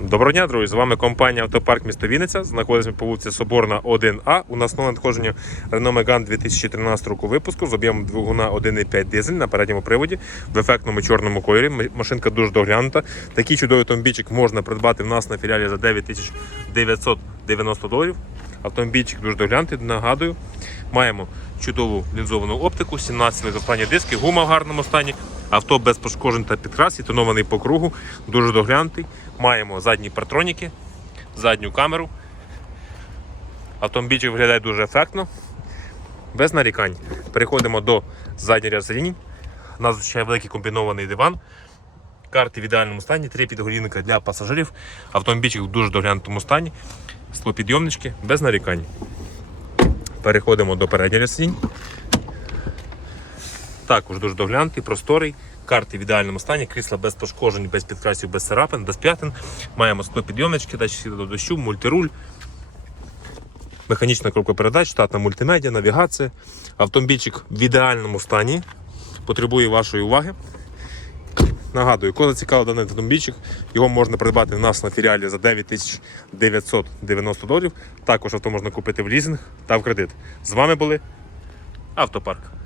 Доброго дня, друзі! З вами компанія Автопарк місто Вінниця. Знаходимося по вулиці Соборна 1А. У нас нове надходження Renault Megane 2013 року випуску з об'ємом двигуна 1,5 дизель на передньому приводі в ефектному чорному кольорі. Машинка дуже доглянута. Такий чудовий автомобільчик можна придбати в нас на філіалі за 9990 доларів. Автомобільчик дуже доглянутий, нагадую. Маємо чудову лінзовану оптику, 17 легкостанні диски, гума в гарному стані, авто без пошкоджень та підкрас, і тонований по кругу, дуже доглянутий. Маємо задні партроніки, задню камеру. Автомобільчик виглядає дуже ефектно, без нарікань. Переходимо до заднього ряду сидінь. У нас зустрічає великий комбінований диван. Карти в ідеальному стані, три підголівника для пасажирів. Автомобільчик в дуже доглянутому стані. Склопідйомнички без нарікань. Переходимо до ряду сидінь. Також дуже доглянутий, просторий. Карти в ідеальному стані, крісла без пошкоджень, без підкрасів, без царапин, без п'ятин. Маємо склопідйомнички, датчик світла до дощу, мультируль, механічна коробка передач, штатна мультимедіа, навігація. Автомобільчик в ідеальному стані. Потребує вашої уваги. Нагадую, кого зацікавив даний автомобільчик, його можна придбати в нас на філіалі за 9990 доларів. Також авто можна купити в лізинг та в кредит. З вами були Автопарк.